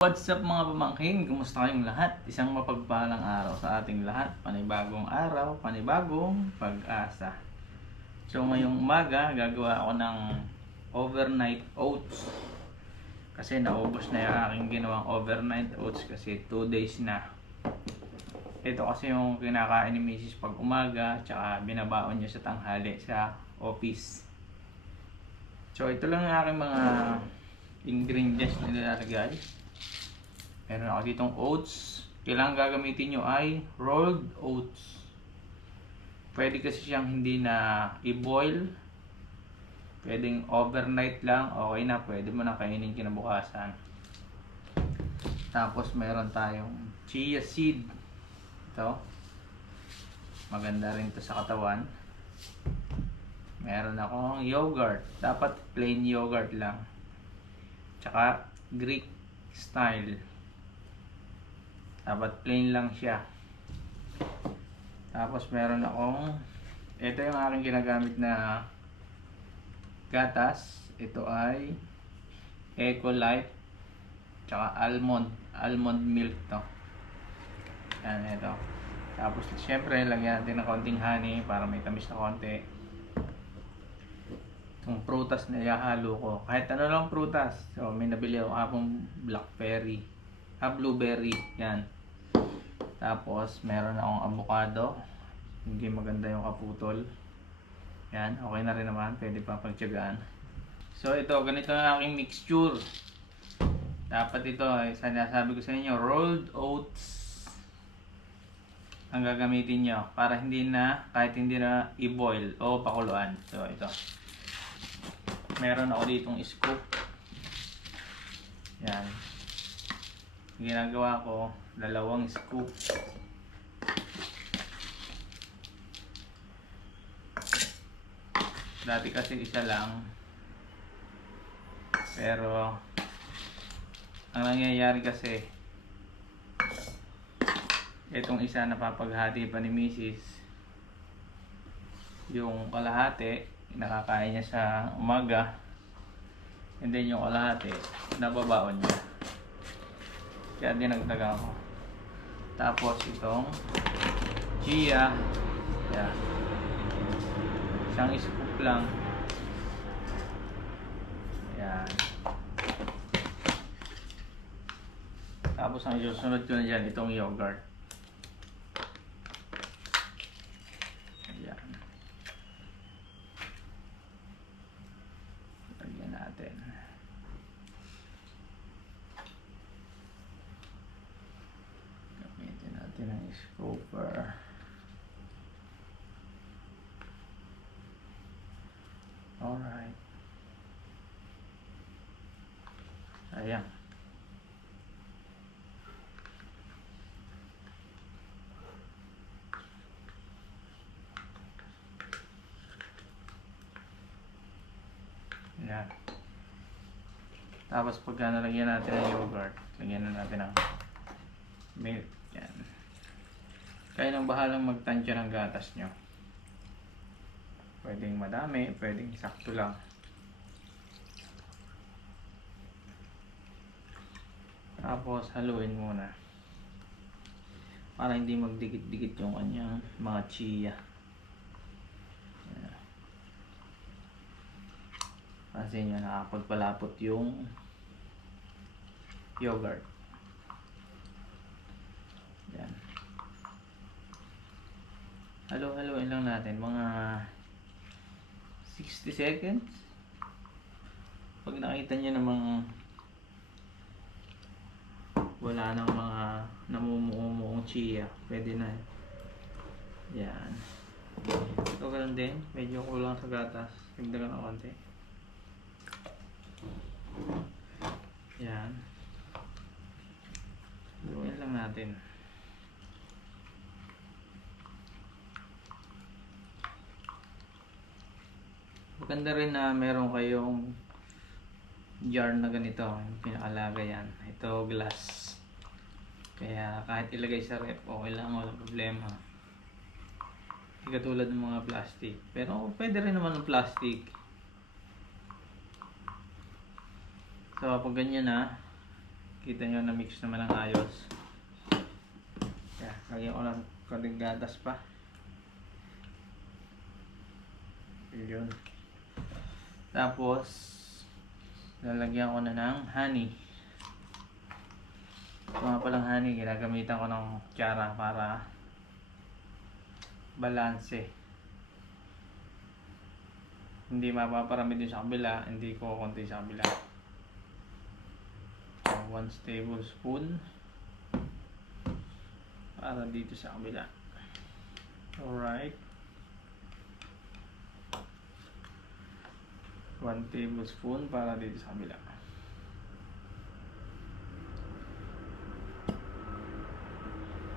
What's up mga pamangkin? Kumusta kayong lahat? Isang mapagpalang araw sa ating lahat. Panibagong araw, panibagong pag-asa. So ngayong umaga, gagawa ako ng overnight oats. Kasi naubos na yung aking ginawang overnight oats kasi 2 days na. Ito kasi yung kinakain ni Mrs. pag umaga, tsaka binabaon niya sa tanghali sa office. So ito lang yung aking mga ingredients na nilalagay. Meron ako ditong oats. Kailangan gagamitin nyo ay rolled oats. Pwede kasi siyang hindi na i-boil. Pwedeng overnight lang. Okay na. Pwede mo na kainin kinabukasan. Tapos meron tayong chia seed. Ito. Maganda rin ito sa katawan. Meron akong yogurt. Dapat plain yogurt lang. Tsaka Greek style. Dapat plain lang siya. Tapos meron akong, ito yung aking ginagamit na gatas. Ito ay Ecolite tsaka almond milk to. Yan, ito. Tapos syempre lagyan natin ng konting honey para may tamis na konti. Itong prutas na ihahalo ko, kahit ano lang prutas. So may nabili ako kapong blackberry, blueberry, yan. Tapos meron akong avocado. Hindi maganda yung kaputol. Yan, okay na rin naman, pwede pa pagtiyagaan. So ito, ganito ang aking mixture. Dapat ito, sinasabi ko sa inyo, rolled oats ang gagamitin nyo para hindi na, kahit hindi na i-boil o pakuluan. So ito, meron ako ditong scoop. Yan, ginagawa ko 2 scoop. Dati kasi isa lang, pero ang nangyayari kasi itong isa napapaghati pa ni Mrs. Yung kalahati nakakain niya sa umaga, and then yung kalahati nababaon niya, kaya dinagdag ako. Tapos itong chia, yan, isang scoop lang. Yan. Tapos ang susunod ko na dyan, itong yogurt. Yan. Lagyan natin. Gamitin natin ang scooper. Alright. Ayan. Ayan. Tapos pagka nalagyan natin ng yogurt, lagyan na natin ng milk. Yan. Kaya nang bahalang magtansya ng gatas nyo. Pwedeng madami, pwedeng sakto lang. Tapos haluin muna para hindi magdikit-dikit yung kanyang mga chia. Kasi nyo nakapagpalapot yung yogurt. Yan. Halo-haloin lang natin mga 60 seconds. Pag nakita nyo namang wala nang mga namumuong chia, pwede na. Yan. So ganun din, medyo kulang sa gatas, tigdagan ng konti. Yan. Gawin lang natin. Maganda rin na meron kayong jar na ganito, yung pinakalagay yan. Ito glass. Kaya kahit ilagay sa rep, okay lang, walang problema. Hindi katulad ng mga plastic. Pero pwede rin naman ng plastic. So pag ganyan na, Kita nyo na mix naman ng ayos. Kaya, lagyan ko ng konting gatas pa. Yun. Tapos, lalagyan ko na ng honey. Ito nga palang honey, ginagamitan ko ng kutsara para balanse. Hindi mapaparami din sa kabila, hindi ko konti sa kabila. 1 tablespoon para dito sa kabila. Alright. 1 tablespoon para dito sa kabila.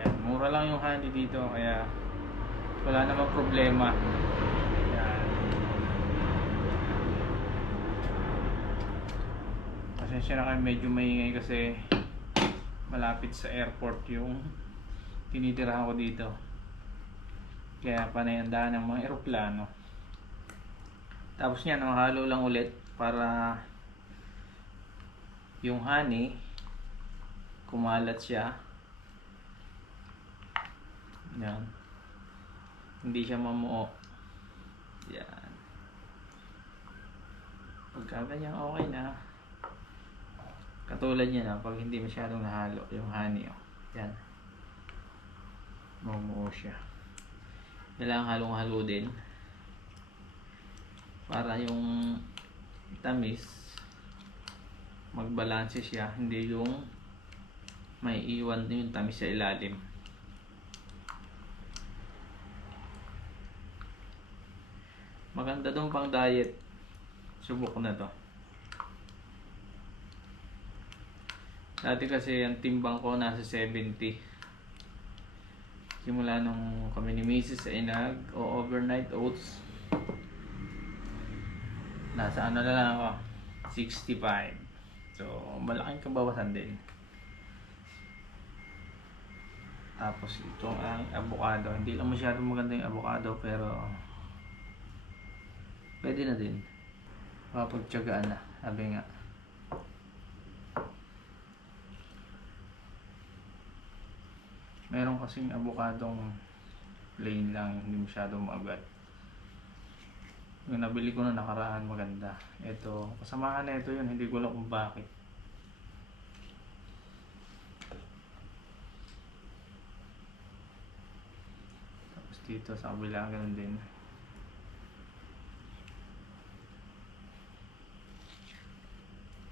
Yan, mura lang yung honey dito kaya wala namang problema. Yan. Pasensya na kayo, medyo maingay kasi malapit sa airport yung tinitirahan ko dito. Kaya panay ang daan ng mga eroplano. Tapos yan, mahalo lang ulit para yung honey kumalat siya. Yan. Hindi siya mamuo. Yan. Pagka ganyan okay na. Katulad niya na pag hindi masyadong nahalo yung honey. Oh. Yan. Mamuo siya. Kailangan halong-halo din para yung tamis magbalanse siya, hindi yung may iwan din yung tamis sa ilalim. Maganda dong pang diet. Subok na to. Dati kasi ang timbang ko nasa 70. Simula nung kami ni Mrs. ay o overnight oats, nasa ano na lang ako, 65. So malaking kabawasan din. Tapos itong ang avocado, hindi lang masyadong maganda yung avocado pero pwede na din. Mapagtyagaan na, sabi nga. Meron kasing avocadong plain lang, hindi masyadong maagat. Yung nabili ko na nakaraan maganda. Ito, kasamahan na ito yun, hindi ko alam kung bakit. Tapos dito sa kabila, ganun din.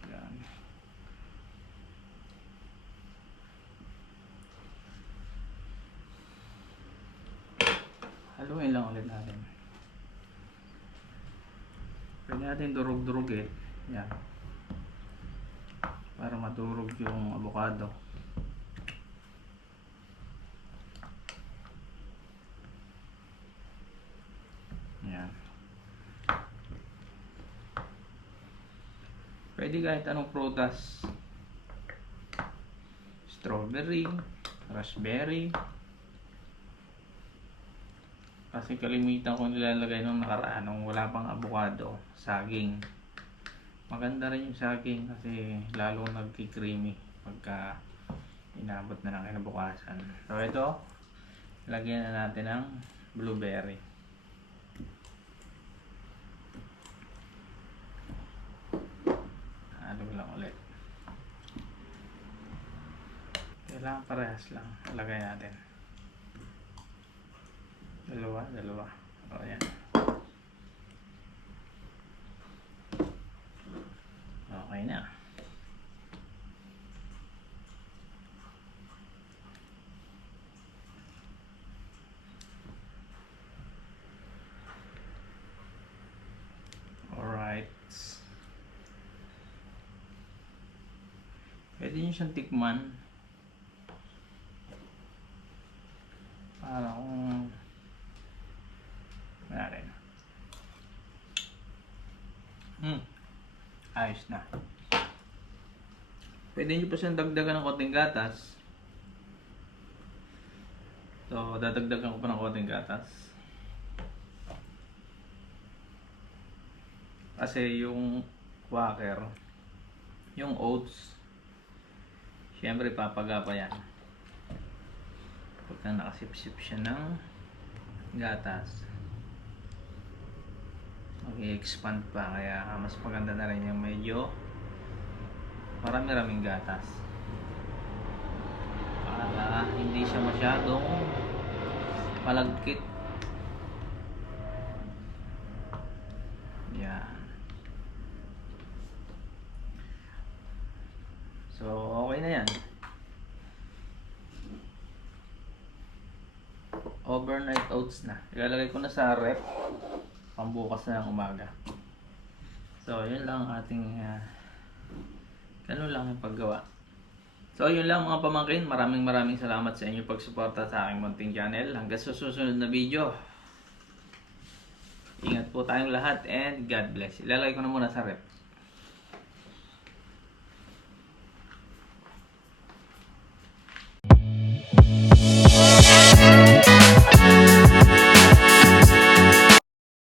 Yan. Haluin lang ulit natin. Pwede natin durog-durog eh. Yan. Para maturog yung avocado. Yan. Pwede kahit anong prutas. Strawberry, raspberry. Kasi kalimitan ko nilalagay nung nakaraan nung wala pang avocado, saging. Maganda rin yung saging kasi lalo nagki-creamy pagka inabot na ng kinabukasan. So ito, lagyan na natin ng blueberry. Halo lang ulit. Kailangan parehas lang. Lagay natin. Dalawa. O yan. Okay na. Alright. Pwede nyo siyang tikman. Para kung natin. Ayos na. Pwede nyo pa siyang dagdagan ng konting gatas. So, dadagdagan ko pa ng konting gatas. Kasi yung quaker, yung oats, Siyempre, papaga pa yan. Pagka nakasip-sip siya ng gatas, mag-i-expand pa. Kaya mas maganda na rin yung medyo marami-raming gatas. Para hindi siya masyadong malagkit. Yan. So, okay na yan. Overnight oats na. Ilalagay ko na sa rep pambukas na ng umaga. So, yun lang ating ganun lang yung paggawa. So, yun lang mga pamangkin. Maraming salamat sa inyo pagsuporta sa aking munting channel. Hanggang sa susunod na video. Ingat po tayong lahat and God bless. Ilalagay ko na muna sa rep.